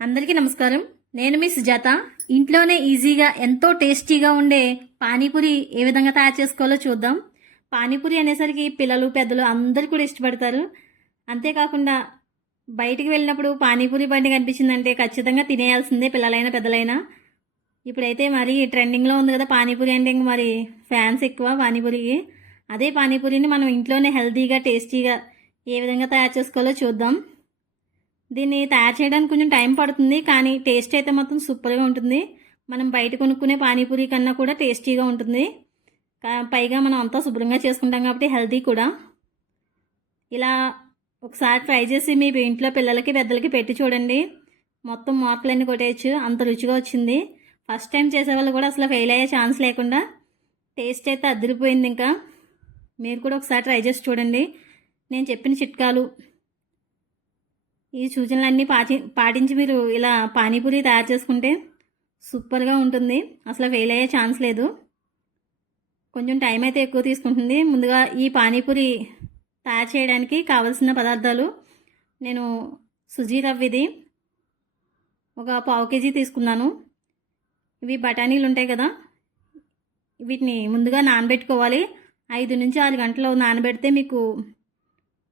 అందరికీ నమస్కారం. నేను మీ సుజాత. ఇంట్లోనే ఈజీగా ఎంతో టేస్టీగా ఉండే పానీపూరి ఏ విధంగా తయారు చేసుకోవాలో చూద్దాం. పానీపూరి అనేసరికి పిల్లలు పెద్దలు అందరూ కూడా ఇష్టపడతారు. అంతేకాకుండా బయటికి వెళ్ళినప్పుడు పానీపూరి బండి కనిపించిందంటే ఖచ్చితంగా తినేయాల్సిందే, పిల్లలైనా పెద్దలైనా. ఇప్పుడైతే మరి ట్రెండింగ్లో ఉంది కదా పానీపూరి అంటే, మరి ఫ్యాన్స్ ఎక్కువ పానీపూరికి. అదే పానీపూరిని మనం ఇంట్లోనే హెల్తీగా టేస్టీగా ఏ విధంగా తయారు చేసుకోవాలో చూద్దాం. దీన్ని తయారు చేయడానికి కొంచెం టైం పడుతుంది, కానీ టేస్ట్ అయితే మాత్రం సూపర్గా ఉంటుంది. మనం బయట కొనుక్కునే పానీపూరి కన్నా కూడా టేస్టీగా ఉంటుంది. పైగా మనం అంతా శుభ్రంగా చేసుకుంటాం కాబట్టి హెల్తీ కూడా. ఇలా ఒకసారి ట్రై చేసి మీ ఇంట్లో పిల్లలకి పెద్దలకి పెట్టి చూడండి. మొత్తం మార్కులన్నీ కొట్టేయచ్చు, అంత రుచిగా వచ్చింది. ఫస్ట్ టైం చేసేవాళ్ళు కూడా అసలు ఫెయిల్ అయ్యే ఛాన్స్ లేకుండా టేస్ట్ అయితే అదిరిపోయింది. ఇంకా మీరు కూడా ఒకసారి ట్రై చేసి చూడండి. నేను చెప్పిన చిట్కాలు, ఈ సూచనలన్నీ పాటించి మీరు ఇలా పానీపూరి తయారు చేసుకుంటే సూపర్గా ఉంటుంది. అసలు ఫెయిల్ అయ్యే ఛాన్స్ లేదు. కొంచెం టైం అయితే ఎక్కువ తీసుకుంటుంది. ముందుగా ఈ పానీపూరి తయారు చేయడానికి కావలసిన పదార్థాలు, నేను సుజీ రవ్విది ఒక 1/2 కేజీ తీసుకున్నాను. ఇవి బఠానీలు ఉంటాయి కదా, వీటిని ముందుగా నానబెట్టుకోవాలి. 5 నుంచి 6 గంటలు నానబెడితే మీకు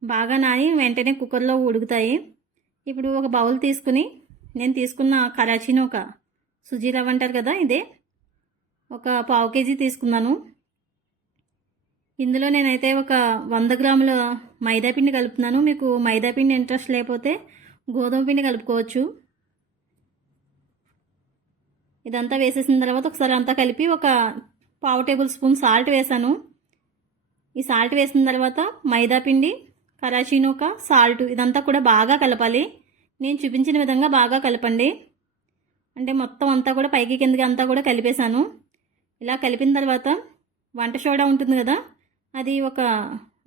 బాగా నాని వెంటనే కుక్కర్లో ఉడుకుతాయి. ఇప్పుడు ఒక బౌల్ తీసుకుని, నేను తీసుకున్న కరాచీని ఒక సుజీ రవ్వ అంటారు కదా, ఇదే ఒక 1/2 కేజీ తీసుకున్నాను. ఇందులో నేనైతే ఒక 100 గ్రాముల మైదాపిండి కలుపుతున్నాను. మీకు మైదాపిండి ఇంట్రెస్ట్ లేకపోతే గోధుమ పిండి కలుపుకోవచ్చు. ఇదంతా వేసేసిన తర్వాత ఒకసారి అంతా కలిపి ఒక 1/2 టేబుల్ స్పూన్ సాల్ట్ వేసాను. ఈ సాల్ట్ వేసిన తర్వాత మైదాపిండి, కరాచీనోక, సాల్ట్ ఇదంతా కూడా బాగా కలపాలి. నేను చూపించిన విధంగా బాగా కలపండి. అంటే మొత్తం అంతా కూడా పైకి కిందకి అంతా కూడా కలిపేశాను. ఇలా కలిపిన తర్వాత వంట సోడా ఉంటుంది కదా, అది ఒక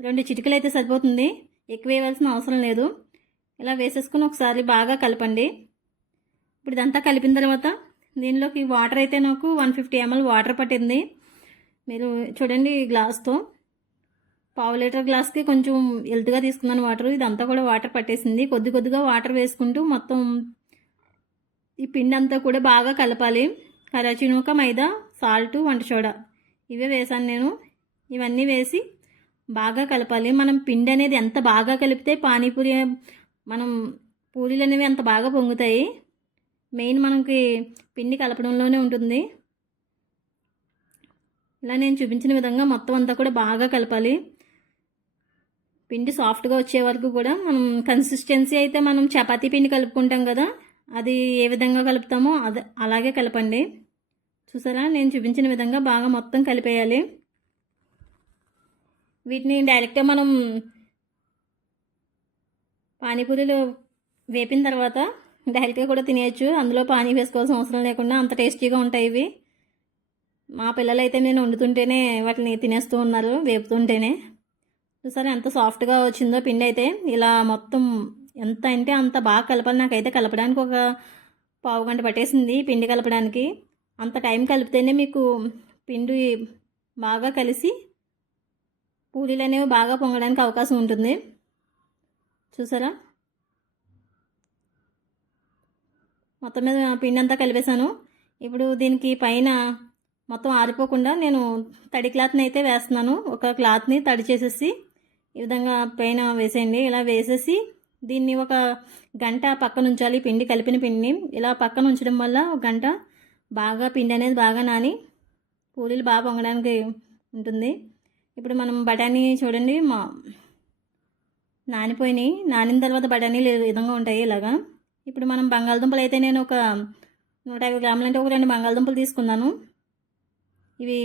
2 చిటికలు అయితే సరిపోతుంది, ఎక్కువ వేయాల్సిన అవసరం లేదు. ఇలా వేసేసుకుని ఒకసారి బాగా కలపండి. ఇప్పుడు ఇదంతా కలిపిన తర్వాత దీనిలోకి వాటర్ అయితే నాకు 150 ml వాటర్ పట్టింది. మీరు చూడండి, ఈ గ్లాస్తో 1/2 లీటర్ గ్లాస్కి కొంచెం ఎల్తుగా తీసుకున్నాను వాటర్. ఇదంతా కూడా వాటర్ పట్టేసింది. కొద్ది కొద్దిగా వాటర్ వేసుకుంటూ మొత్తం ఈ పిండి అంతా కూడా బాగా కలపాలి. కరాచీనూక, మైదా, సాల్ట్, వంట సోడా ఇవే వేసాను నేను. ఇవన్నీ వేసి బాగా కలపాలి. మనం పిండి అనేది ఎంత బాగా కలిపితే పానీపూరి, మనం పూరీలు అనేవి అంత బాగా పొంగుతాయి. మెయిన్ మనకి పిండి కలపడంలోనే ఉంటుంది. ఇలా నేను చూపించిన విధంగా మొత్తం అంతా కూడా బాగా కలపాలి. పిండి సాఫ్ట్గా వచ్చే వరకు కూడా మనం కన్సిస్టెన్సీ అయితే మనం చపాతీ పిండి కలుపుకుంటాం కదా, అది ఏ విధంగా కలుపుతామో అది అలాగే కలపండి. చూసారా, నేను చూపించిన విధంగా బాగా మొత్తం కలిపేయాలి. వీటిని డైరెక్ట్గా మనం పానీపూరీలు వేపిన తర్వాత డైరెక్ట్గా కూడా తినేయచ్చు. అందులో పానీ వేసుకోవాల్సిన అవసరం లేకుండా అంత టేస్టీగా ఉంటాయి ఇవి. మా పిల్లలు అయితే నేను వండుతుంటేనే వాటిని తినేస్తూ ఉన్నారు, వేపుతుంటేనే. చూసారా ఎంత సాఫ్ట్గా వచ్చిందో పిండి అయితే. ఇలా మొత్తం ఎంత అంటే అంత బాగా కలపాలి. నాకైతే కలపడానికి ఒక 1/2 గంట పట్టేసింది పిండి కలపడానికి. అంత టైం కలిపితేనే మీకు పిండి బాగా కలిసి పూరీలు అనేవి బాగా పొంగడానికి అవకాశం ఉంటుంది. చూసారా, మొత్తం మీద పిండి అంతా కలిపేశాను. ఇప్పుడు దీనికి పైన మొత్తం ఆరిపోకుండా నేను తడి క్లాత్ని అయితే వేస్తున్నాను. ఒక క్లాత్ని తడి చేసేసి ఈ విధంగా పైన వేసేయండి. ఇలా వేసేసి దీన్ని ఒక గంట పక్కన ఉంచాలి. పిండి కలిపిన పిండిని ఇలా పక్కన ఉంచడం వల్ల ఒక గంట బాగా పిండి అనేది బాగా నాని పూరీలు బాగా పొంగడానికి ఉంటుంది. ఇప్పుడు మనం బఠానీ చూడండి, నానిపోయినాయి. నానిన తర్వాత బఠానీలు ఈ విధంగా ఉంటాయి ఇలాగా. ఇప్పుడు మనం బంగాళదుంపలు అయితే నేను ఒక 150 గ్రాములు అంటే ఒక 2 బంగాళదుంపలు తీసుకున్నాను. ఇవి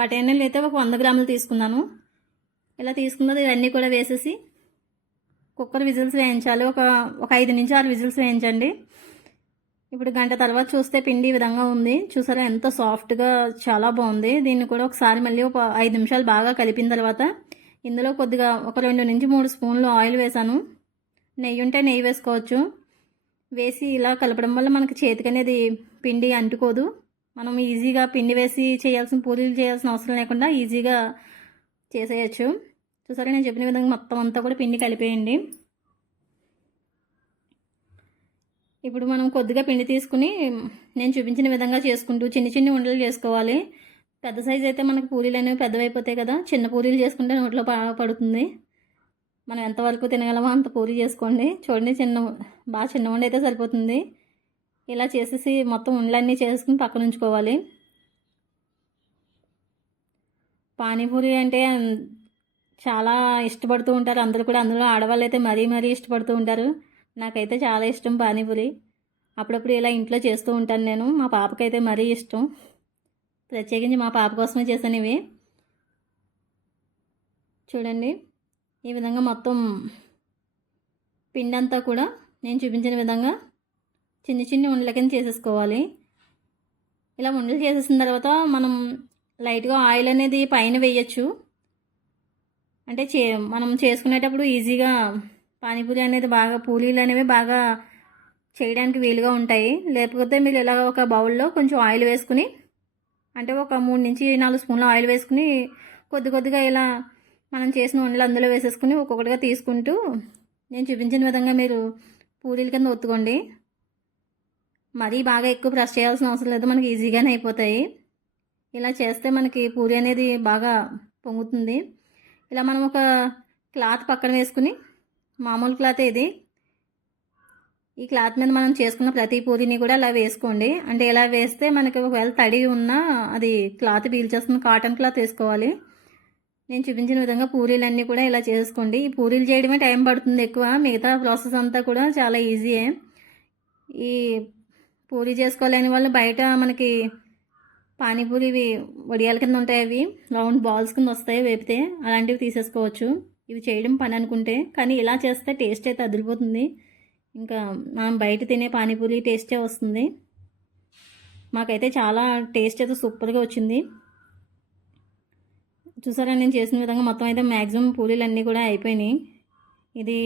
బఠానీలు అయితే ఒక 100 గ్రాములు తీసుకున్నాను. ఇలా తీసుకున్నది ఇవన్నీ కూడా వేసేసి కుక్కర్ విజిల్స్ వేయించాలి. ఒక 5 నుంచి 6 విజిల్స్ వేయించండి. ఇప్పుడు గంట తర్వాత చూస్తే పిండి ఈ విధంగా ఉంది. చూసారా ఎంత సాఫ్ట్గా, చాలా బాగుంది. దీన్ని కూడా ఒకసారి మళ్ళీ ఒక 5 నిమిషాలు బాగా కలిపిన తర్వాత ఇందులో కొద్దిగా ఒక 2 నుంచి 3 స్పూన్లు ఆయిల్ వేసాను. నెయ్యి ఉంటే నెయ్యి వేసుకోవచ్చు. వేసి ఇలా కలపడం వల్ల మనకి చేతికి అనేది పిండి అంటుకోదు. మనం ఈజీగా పిండి వేసి పూరీలు చేయాల్సిన అవసరం లేకుండా ఈజీగా చేసేయచ్చు. చూసారా, నేను చెప్పిన విధంగా మొత్తం అంతా కూడా పిండి కలిపేయండి. ఇప్పుడు మనం కొద్దిగా పిండి తీసుకుని నేను చూపించిన విధంగా చేసుకుంటూ చిన్ని చిన్ని ఉండలు చేసుకోవాలి. పెద్ద సైజు అయితే మనకి పూరీలు అనేవి పెద్దవైపోతాయి కదా, చిన్న పూరీలు చేసుకుంటే నోట్లో పడుతుంది. మనం ఎంతవరకు తినగలమో అంత పూరీ చేసుకోండి. చూడండి, బాగా చిన్న ఉండ అయితే సరిపోతుంది. ఇలా చేసేసి మొత్తం ఉండలన్నీ చేసుకుని పక్కన ఉంచుకోవాలి. పానీపూరి అంటే చాలా ఇష్టపడుతూ ఉంటారు అందరూ కూడా. అందులో ఆడవాళ్ళు అయితే మరీ మరీ ఇష్టపడుతూ ఉంటారు. నాకైతే చాలా ఇష్టం పానీపూరి. అప్పుడప్పుడు ఇలా ఇంట్లో చేస్తూ ఉంటాను నేను. మా పాపకైతే మరీ ఇష్టం. ప్రత్యేకించి మా పాప కోసమే చేశాను ఇవి. చూడండి, ఈ విధంగా మొత్తం పిండి అంతా కూడా నేను చూపించిన విధంగా చిన్ని చిన్ని ఉండల కింద చేసేసుకోవాలి. ఇలా ఉండలు చేసేసిన తర్వాత మనం లైట్గా ఆయిల్ అనేది పైన వేయచ్చు. అంటే మనం చేసుకునేటప్పుడు ఈజీగా పానీపూరి అనేది బాగా, పూరీలు అనేవి బాగా చేయడానికి వీలుగా ఉంటాయి. లేకపోతే మీరు ఇలా ఒక బౌల్లో కొంచెం ఆయిల్ వేసుకుని, అంటే ఒక 3 నుంచి 4 స్పూన్ల ఆయిల్ వేసుకుని కొద్ది కొద్దిగా ఇలా మనం చేసిన ఉండలు అందులో వేసేసుకుని ఒక్కొక్కటిగా తీసుకుంటూ నేను చూపించిన విధంగా మీరు పూరీల కింద ఒత్తుకోండి. మరీ బాగా ఎక్కువ ప్రెస్ చేయాల్సిన అవసరం లేదు, మనకి ఈజీగానే అయిపోతాయి. ఇలా చేస్తే మనకి పూరి అనేది బాగా పొంగుతుంది. ఇలా మనం ఒక క్లాత్ పక్కన వేసుకుని, మామూలు క్లాత్ ఇది, ఈ క్లాత్ మీద మనం చేసుకున్న ప్రతి పూరిని కూడా అలా వేసుకోండి. అంటే ఇలా వేస్తే మనకి ఒకవేళ తడి ఉన్నా అది క్లాత్ పీల్చేస్తుంది. కాటన్ క్లాత్ వేసుకోవాలి. నేను చూపించిన విధంగా పూరీలన్నీ కూడా ఇలా చేసుకోండి. ఈ పూరీలు చేయడమే టైం పడుతుంది ఎక్కువ, మిగతా ప్రాసెస్ అంతా కూడా చాలా ఈజీయే. ఈ పూరీ చేసుకోలేని వాళ్ళు బయట మనకి పానీపూరి వడియాల కింద ఉంటాయి, అవి రౌండ్ బాల్స్ కింద వస్తాయి వేపితే, అలాంటివి తీసేసుకోవచ్చు. ఇవి చేయడం పని అనుకుంటే, కానీ ఇలా చేస్తే టేస్ట్ అయితే అదిరిపోతుంది. ఇంకా మనం బయట తినే పానీపూరి టేస్టే వస్తుంది. మాకైతే చాలా టేస్ట్ అయితే సూపర్గా వచ్చింది. చూసారా, నేను చేసిన విధంగా మొత్తం అయితే మ్యాక్సిమం పూరీలు అన్నీ కూడా అయిపోయినాయి. ఇది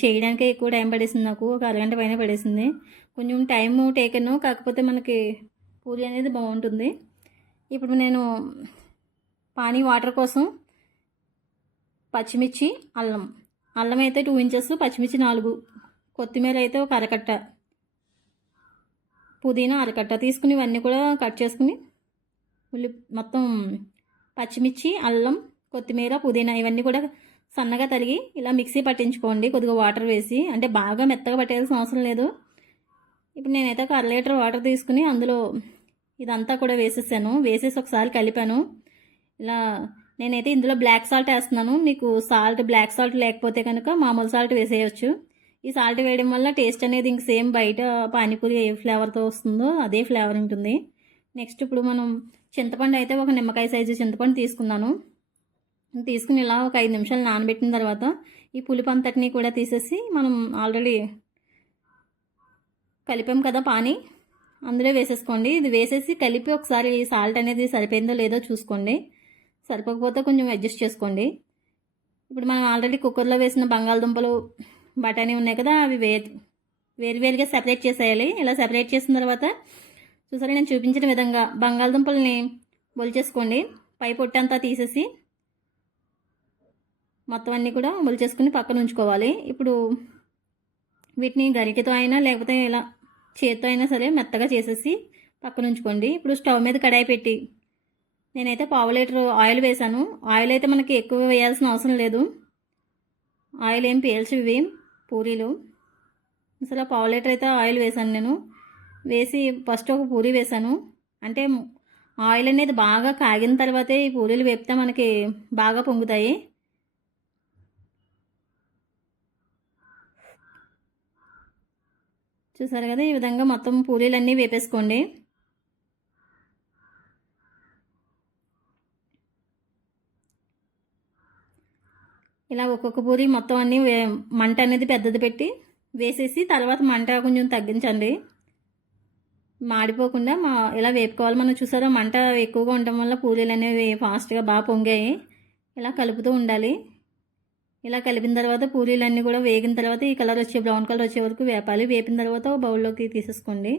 చేయడానికే ఎక్కువ టైం పడేసింది నాకు, ఒక అరగంట పైన పడేసింది. కొంచెం టైము టేకను, కాకపోతే మనకి పూరి అనేది బాగుంటుంది. ఇప్పుడు నేను వాటర్ కోసం పచ్చిమిర్చి, అల్లం అయితే 2 ఇంచెస్, పచ్చిమిర్చి 4, కొత్తిమీర అయితే ఒక అరకట్ట, పుదీనా అరకట్ట తీసుకుని ఇవన్నీ కూడా కట్ చేసుకుని మొత్తం పచ్చిమిర్చి, అల్లం, కొత్తిమీర, పుదీనా ఇవన్నీ కూడా సన్నగా తరిగి ఇలా మిక్సీ పట్టించుకోండి కొద్దిగా వాటర్ వేసి. అంటే బాగా మెత్తగా పట్టేయాల్సిన అవసరం లేదు. ఇప్పుడు నేనైతే ఒక 1 లీటర్ వాటర్ తీసుకుని అందులో ఇదంతా కూడా వేసేసాను. వేసేసి ఒకసారి కలిపాను. ఇలా నేనైతే ఇందులో బ్లాక్ సాల్ట్ వేస్తున్నాను. మీకు బ్లాక్ సాల్ట్ లేకపోతే కనుక మామూలు సాల్ట్ వేసేయచ్చు. ఈ సాల్ట్ వేయడం వల్ల టేస్ట్ అనేది ఇంక సేమ్ బయట పానీపూరి ఏ ఫ్లేవర్తో వస్తుందో అదే ఫ్లేవర్ ఉంటుంది. నెక్స్ట్ ఇప్పుడు మనం చింతపండు అయితే ఒక నిమ్మకాయ సైజు చింతపండు తీసుకుని ఇలా ఒక 5 నిమిషాలు నానబెట్టిన తర్వాత ఈ పులుపు అంతటిని కూడా తీసేసి మనం ఆల్రెడీ కలిపాం కదా పానీ, అందులో వేసేసుకోండి. ఇది వేసేసి కలిపి ఒకసారి సాల్ట్ అనేది సరిపోయిందో లేదో చూసుకోండి. సరిపోకపోతే కొంచెం అడ్జస్ట్ చేసుకోండి. ఇప్పుడు మనం ఆల్రెడీ కుక్కర్లో వేసిన బంగాళదుంపలు, బఠానీ ఉన్నాయి కదా, అవి వేరువేరుగా సెపరేట్ చేసేయాలి. ఇలా సెపరేట్ చేసిన తర్వాత చూసారా, నేను చూపించిన విధంగా బంగాళదుంపల్ని బొలిచేసుకోండి. పై పొట్టంతా తీసేసి మొత్తం అన్నీ కూడా బొలిచేసుకుని పక్కన ఉంచుకోవాలి. ఇప్పుడు వీటిని గరిటెతో అయినా లేకపోతే ఇలా చేత్తో అయినా సరే మెత్తగా చేసేసి పక్కన ఉంచుకోండి. ఇప్పుడు స్టవ్ మీద కడాయి పెట్టి నేనైతే 1/2 లీటర్ ఆయిల్ వేసాను. ఆయిల్ అయితే మనకి ఎక్కువ వేయాల్సిన అవసరం లేదు. ఆయిల్ ఏం పీల్చివి పూరీలు. అసలు 1/2 లీటర్ అయితే ఆయిల్ వేసాను నేను. వేసి ఫస్ట్ ఒక పూరీ వేసాను. అంటే ఆయిల్ అనేది బాగా కాగిన తర్వాతే ఈ పూరీలు వేపితే మనకి బాగా పొంగుతాయి. చూసారు కదా, ఈ విధంగా మొత్తం పూరీలన్నీ వేపేసుకోండి. ఇలా ఒక్కొక్క పూరి మొత్తం అన్నీ మంట అనేది పెద్దది పెట్టి వేసేసి తర్వాత మంట కొంచెం తగ్గించండి, మాడిపోకుండా ఇలా వేపుకోవాలి. మనం చూసారా, మంట ఎక్కువగా ఉండటం వల్ల పూరీలు అనేవి ఫాస్ట్గా బాగా పొంగాయి. ఇలా కలుపుతూ ఉండాలి. ఇలా కలిపిన తర్వాత పూరీలన్నీ కూడా వేగిన తర్వాత ఈ కలర్ బ్రౌన్ కలర్ వచ్చే వరకు వేపాలి. వేపిన తర్వాత బౌల్లోకి తీసేసుకోండి.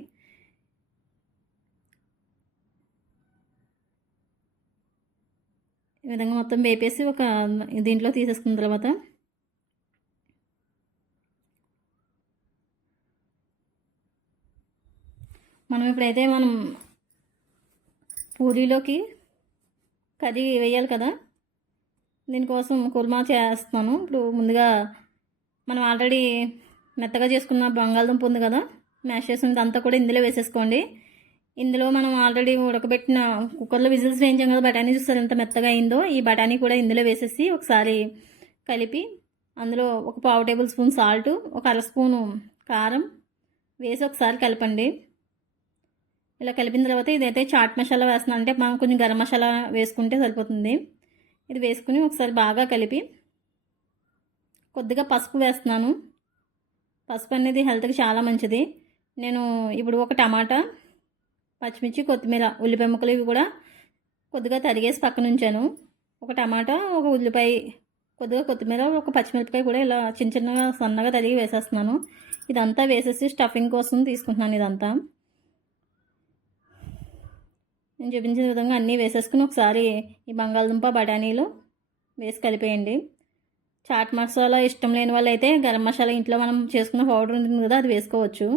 ఈ విధంగా మొత్తం వేపేసి ఒక దీంట్లో తీసేసుకున్న తర్వాత ఇప్పుడైతే పూరీలోకి కర్రీ వేయాలి కదా, దీనికోసం కుర్మా చేస్తున్నాను. ఇప్పుడు ముందుగా మనం ఆల్రెడీ మెత్తగా చేసుకున్న బంగాళదుంప ఉంది కదా, మ్యాష్ చేసినది అంతా కూడా ఇందులో వేసేసుకోండి. ఇందులో మనం ఆల్రెడీ ఉడకబెట్టిన కుక్కర్లో విజిల్స్ వేయించాం కదా, బఠానీ చూస్తారు ఎంత మెత్తగా అయిందో. ఈ బఠానీ కూడా ఇందులో వేసేసి ఒకసారి కలిపి అందులో ఒక 1/2 టేబుల్ స్పూన్ సాల్ట్, ఒక 1/2 స్పూను కారం వేసి ఒకసారి కలపండి. ఇలా కలిపిన తర్వాత ఇదైతే చాట్ మసాలా వేస్తున్నాను, అంటే మనం కొంచెం గరం మసాలా వేసుకుంటే సరిపోతుంది. ఇది వేసుకుని ఒకసారి బాగా కలిపి కొద్దిగా పసుపు వేస్తున్నాను. పసుపు అనేది హెల్త్కి చాలా మంచిది. నేను ఇప్పుడు ఒక టమాటా, పచ్చిమిర్చి, కొత్తిమీర, ఉల్లిపాయ ముక్కలు ఇవి కూడా కొద్దిగా తరిగేసి పక్కన ఉంచాను. ఒక టమాటా, ఒక ఉల్లిపాయ, కొద్దిగా కొత్తిమీర, ఒక పచ్చిమిరపకాయ కూడా ఇలా చిన్న చిన్నగా సన్నగా తరిగి వేసేస్తున్నాను. ఇదంతా వేసేసి స్టఫింగ్ కోసం తీసుకుంటున్నాను. ఇదంతా నేను చూపించిన విధంగా అన్నీ వేసేసుకుని ఒకసారి ఈ బంగాళదుంప బఠానీలు వేసి కలిపేయండి. చాట్ మసాలా ఇష్టం లేని వాళ్ళు అయితే గరం మసాలా ఇంట్లో మనం చేసుకున్న పౌడర్ ఉంటుంది కదా, అది వేసుకోవచ్చు.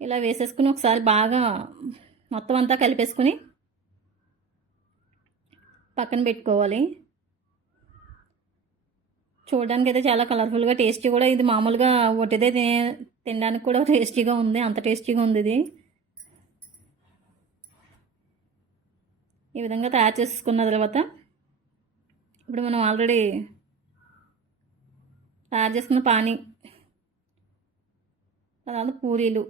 ఇలా వేసేసుకుని ఒకసారి బాగా మొత్తం అంతా కలిపేసుకుని పక్కన పెట్టుకోవాలి. చూడడానికి అయితే చాలా కలర్ఫుల్గా, టేస్టీ కూడా. ఇది మామూలుగా ఒట్టిదే తినడానికి కూడా టేస్టీగా ఉంది, అంత టేస్టీగా ఉంది ఇది. ఈ విధంగా తయారు చేసుకున్న తర్వాత ఇప్పుడు మనం ఆల్రెడీ తయారు చేసుకున్న పానీ, తర్వాత పూరీలు,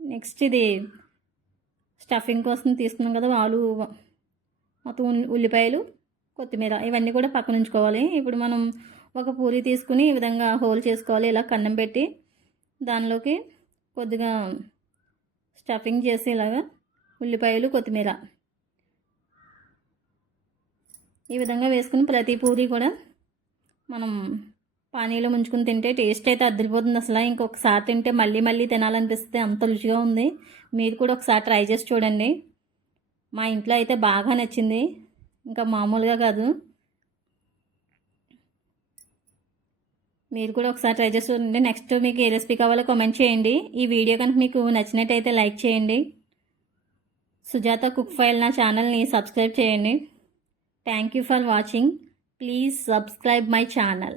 నెక్స్ట్ ఇది స్టఫింగ్ కోసం తీసుకున్నాం కదా, ఆలు, మొత్తం ఉల్లిపాయలు, కొత్తిమీర ఇవన్నీ కూడా పక్కన ఉంచుకోవాలి. ఇప్పుడు మనం ఒక పూరీ తీసుకుని ఈ విధంగా హోల్ చేసుకోవాలి. ఇలా కన్నం పెట్టి దానిలోకి కొద్దిగా స్టఫింగ్ చేసి ఇలాగా ఉల్లిపాయలు, కొత్తిమీర ఈ విధంగా వేసుకుని ప్రతి పూరీ కూడా మనం పానీలో ముంచుకుని తింటే టేస్ట్ అయితే అద్దరిపోతుంది అసలు. ఇంకొకసారి తింటే మళ్ళీ మళ్ళీ తినాలనిపిస్తే అంత రుచిగా ఉంది. మీరు కూడా ఒకసారి ట్రై చేసి చూడండి. మా ఇంట్లో అయితే బాగా నచ్చింది, ఇంకా మామూలుగా కాదు. మీరు కూడా ఒకసారి ట్రై చేసి చూడండి. నెక్స్ట్ మీకు ఏ రెసిపీ కావాలో కామెంట్ చేయండి. ఈ వీడియో కనుక మీకు నచ్చినట్టయితే లైక్ చేయండి. సుజాత కుక్ ఫైల్ నా ఛానల్ని సబ్స్క్రైబ్ చేయండి. Thank you for watching. Please subscribe my channel.